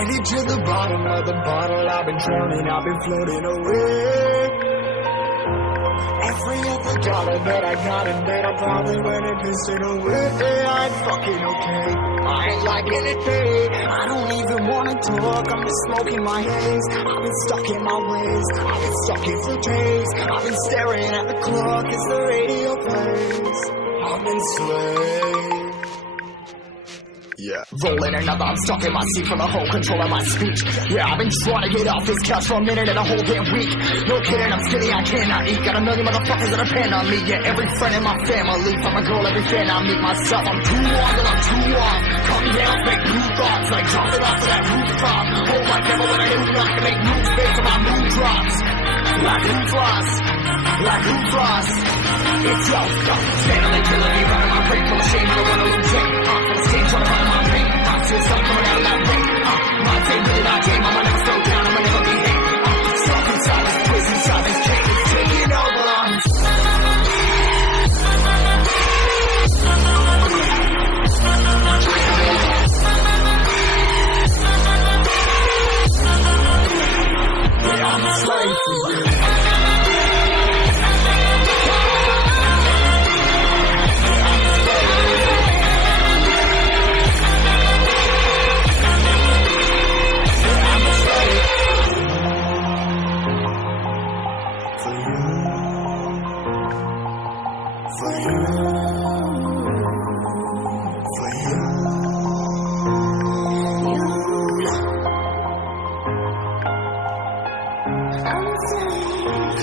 Headed to the bottom of the bottle, I've been drowning, I've been floating away. Every other dollar that I got in bed, I probably went and pissed it away. I ain't fucking okay, I ain't liking it, babe. I don't even wanna talk, I'm just smoking my haze. I've been stuck in my ways, I've been stuck here for days. I've been staring at the clock as the radio plays. I'm enslaved. Yeah. Rolling another, I'm stuck in my seat from the whole control of my speech. Yeah, I've been trying to get off this couch for a minute and a whole damn week. No kidding, I'm skinny, I cannot eat. Got a million motherfuckers that depend on me. Yeah, every friend in my family, from a girl, every fan I meet myself. I'm too on till I'm too off. Come down, make new thoughts, like jumping off of that rooftop. Hold my camera when I hit not to make moves based on my mood drops. Like who floss, like who floss. It's your stuff. Standing killing me, running my brain full of shame. I don't wanna lose it. Full of stage, trying to run my pain. I see something coming out of that rain. My day really not game. I'ma never slow down. I'ma never be hate. Stuck inside this prison, inside this cage. It's taking over on. Yeah, I'm a slave for you.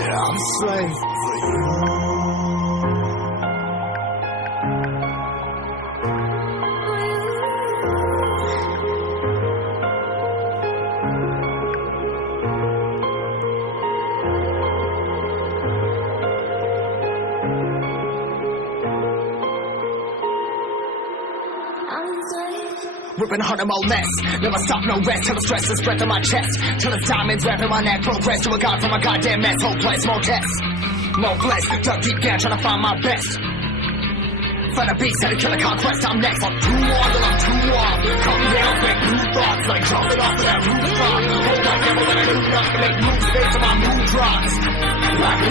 I'm slave for you. Ripping harder, more less. Never stop, no rest. Till the stress is breath in my chest. Till the diamonds wrapping my neck. Progress to a god from a goddamn mess. Hopeless, more tests. No bless. Dug deep down, trying to find my best. Find a beast, had to kill a conquest. I'm next. I'm too on till I'm too off. Come down, make new thoughts. Like jumping off of that rooftop. Hold my camera when I do not make moves based on my mood drops. Like